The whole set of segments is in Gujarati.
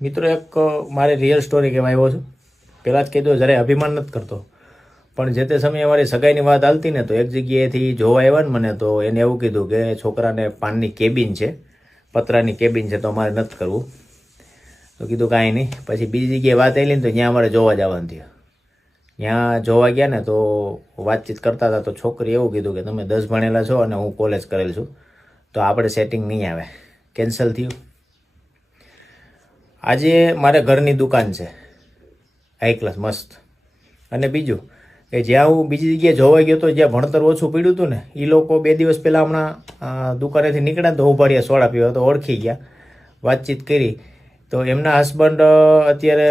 મિત્રો એક મારે રિયલ સ્ટોરી કહેવા આવ્યો છું. પહેલાં જ કીધું જરાય અભિમાન નથી કરતો, પણ જે તે સમયે અમારી સગાઈની વાત હાલતી ને તો એક જગ્યાએથી જોવા આવ્યા ને મને, તો એને એવું કીધું કે છોકરાને પાનની કેબિન છે, પતરાની કેબિન છે, તો અમારે નથી કરવું. તો કીધું કાંઈ નહીં. પછી બીજી જગ્યાએ વાત આવી ને તો ત્યાં અમારે જોવા જવાનું થયું. ત્યાં જોવા ગયા ને તો વાતચીત કરતા હતા, તો છોકરી એવું કીધું કે તમે 10 ભણેલા છો અને હું કોલેજ કરેલ છું, તો આપણે સેટિંગ નહીં આવે. કેન્સલ થયું. આજે મારે ઘરની દુકાન છે, હાઈ ક્લાસ મસ્ત. અને બીજું કે જ્યાં હું બીજી જગ્યાએ જોવા ગયો હતો, જ્યાં ભણતર ઓછું પડ્યું હતું ને, એ લોકો 2 દિવસ પહેલાં હમણાં દુકાનેથી નીકળ્યા તો ઉભા રહ્યા સોડા પીવા, તો ઓળખી ગયા, વાતચીત કરી. તો એમના હસબન્ડ અત્યારે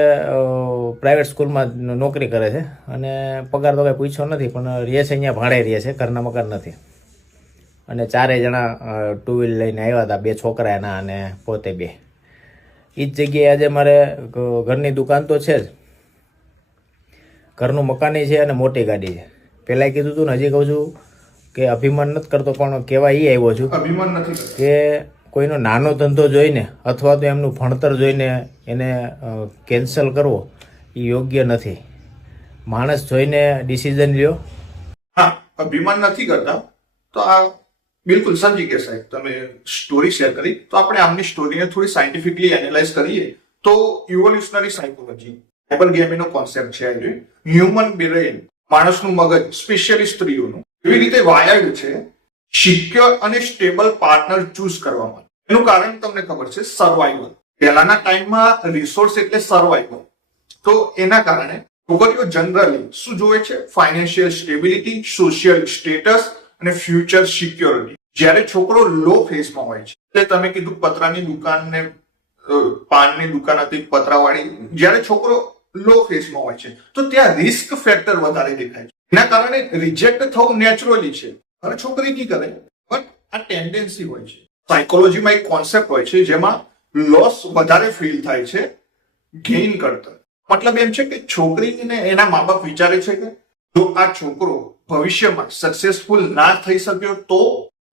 પ્રાઇવેટ સ્કૂલમાં નોકરી કરે છે અને પગાર તો કંઈ પૂછ્યો નથી, પણ રહે છે અહીંયા, ભાડે રહે છે, ઘરના મકાન નથી. અને 4 જણા 2 વ્હીલ લઈને આવ્યા હતા, 2 છોકરા એના અને પોતે 2. એ જ જગ્યાએ આજે મારે ઘરની દુકાન તો છે જ, ઘરનું મકાન છે અને મોટી ગાડી છે. પહેલાં કીધું હતું ને, હજી કહું છું કે અભિમાન નથી કરતો, પણ કહેવા એ આવ્યો છું અભિમાન નથી કે કોઈનો નાનો ધંધો જોઈને અથવા તો એમનું ભણતર જોઈને એને કેન્સલ કરવો એ યોગ્ય નથી. માણસ જોઈને ડિસિઝન લ્યો. હા, અભિમાન નથી કરતા. તો આ બિલકુલ સમજી ગયા સાહેબ, તમે સ્ટોરી શેર કરી. તો આપણે આમની સ્ટોરીને થોડી સાયન્ટિફિકલી એનાલાઇઝ કરીએ તો ઇવોલ્યુશનરી સાયકોલોજી હાઇપરગેમીનો કોન્સેપ્ટ છે. હ્યુમન બ્રેઇન, માણસનું મગજ, સ્પેશિયલી સ્ત્રીઓનું, એવી રીતે વાયર્ડ છે સિક્યોર અને સ્ટેબલ પાર્ટનર ચૂઝ કરવા માટે. એનું કારણ તમને ખબર છે, સર્વાઈવલ. પહેલાના ટાઈમમાં રિસોર્સ એટલે સર્વાઈવલ. તો એના કારણે છોકરીઓ જનરલી શું જોવે છે? ફાઇનાન્શિયલ સ્ટેબિલિટી, સોશિયલ સ્ટેટસ અને ફ્યુચર સિક્યોરિટી. જ્યારે છોકરો લો ફેઝમાં હોય છે, એટલે તમે કીધું પતરાની દુકાન ને પાનની દુકાન હતી પતરાવાળી, જ્યારે છોકરો લો ફેઝમાં હોય છે તો ત્યાં રિસ્ક ફેક્ટર વધારે દેખાય છે. એના કારણે રિજેક્ટ થવું નેચરલી છે. હવે છોકરી નહીં કરે, બટ આ ટેન્ડન્સી હોય છે. સાયકોલોજીમાં એક કોન્સેપ્ટ હોય છે જેમાં લોસ વધારે ફીલ થાય છે ગેઇન કરતા. મતલબ એમ છે કે છોકરીને એના મા બાપ વિચારે છે કે જો આ છોકરો ભવિષ્યમાં સક્સેસફુલ ના થઈ શક્યો તો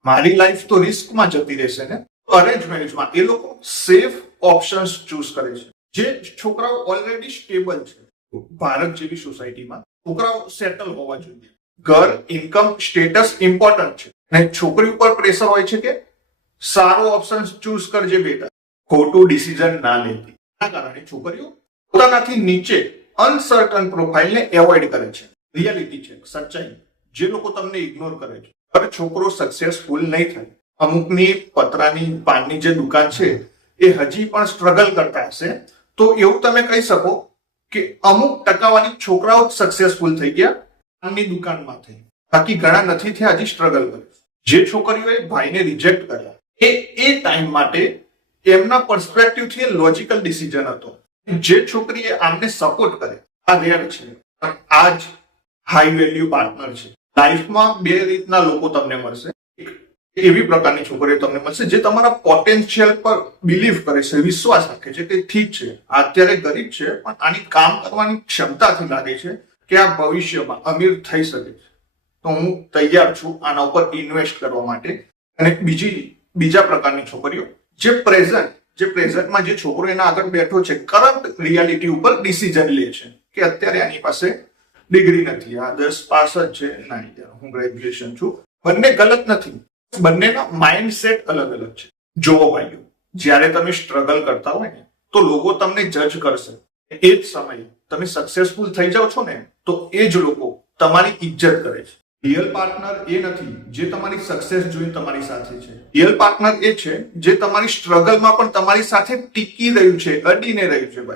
મારી લાઈફ તો રિસ્કમાં જતી રહેશે ને. અરેન્જ મેરેજમાં એ લોકો સેફ ઓપ્શન્સ ચૂઝ કરે છે. જે છોકરાઓ ઓલરેડી સ્ટેબલ છે, ભારત જેવી સોસાયટીમાં છોકરાઓ સેટલ હોવા જોઈએ. ઘર, ઇન્કમ, સ્ટેટસ ઇમ્પોર્ટન્ટ છે. અને છોકરી ઉપર પ્રેશર હોય છે કે સારો ઓપ્શન ચૂઝ કરજે બેટા, ખોટું ડિસિઝન ના લેતી. આ કારણે છોકરીઓ પોતાનાથી નીચે અનસર્ટન પ્રોફાઇલને એવોઇડ કરે છે. રિયાલિટી છે, સચ્ચાઈ, જે લોકો તમને ઇગ્નોર કરે છે. હવે છોકરો સક્સેસફુલ નહીં થાય. અમુકની પતરાની પાનની જે દુકાન છે એ હજી પણ સ્ટ્રગલ કરતા હશે, તો એવું તમે કહી શકો કે અમુક ટકાવારી છોકરાઓ સક્સેસફુલ થઈ ગયા પાનની દુકાનમાં થઈ, બાકી ઘણા નથી થયા, હજી સ્ટ્રગલ કરે. જે છોકરીઓએ ભાઈને રિજેક્ટ કર્યા એ ટાઈમ માટે એમના પર્સપેક્ટિવથી લોજિકલ ડિસિઝન હતો. જે છોકરીએ આમને સપોર્ટ કરે, આ રેર છે, પણ આ જ હાઈ વેલ્યુ પાર્ટનર છે. લાઈફમાં 2 રીતના લોકો તમને મળશે. એવી પ્રકારની છોકરીઓ તમને મળશે જે તમારા પોટેન્શિયલ પર બિલીવ કરે છે, વિશ્વાસ રાખે છે કે ઠીક છે, અત્યારે ગરીબ છે પણ આની કામ કરવાની ક્ષમતાથી લાગે છે કે આ ભવિષ્યમાં અમીર થઈ શકે છે, તો હું તૈયાર છું આના ઉપર ઇન્વેસ્ટ કરવા માટે. અને બીજા પ્રકારની છોકરીઓ જે પ્રેઝન્ટમાં જે છોકરો એના આગળ બેઠો છે, કરંટ રિયાલિટી ઉપર ડિસિઝન લે છે કે અત્યારે આની પાસે ડિગ્રી નથી, આ 10 પાસ જ છે, ના હું ગ્રેજ્યુએશન છું. બંને ગલત નથી, બંનેના માઇન્ડસેટ અલગ અલગ છે. જોવો ભાઈઓ, જ્યારે તમે સ્ટ્રગલ કરતા હોય ને તો લોકો તમને જજ કરશે. એ જ સમયે તમે સક્સેસફુલ થઈ જાઓ છો ને તો એ જ લોકો તમારી ઇજ્જત કરે છે. રિયલ પાર્ટનર એ નથી જે તમારી સક્સેસ જોઈને તમારી સાથે છે. રિયલ પાર્ટનર એ છે જે તમારી સ્ટ્રગલમાં પણ તમારી સાથે ટીકી રહ્યું છે, અડીને રહ્યું છે. ભાઈ,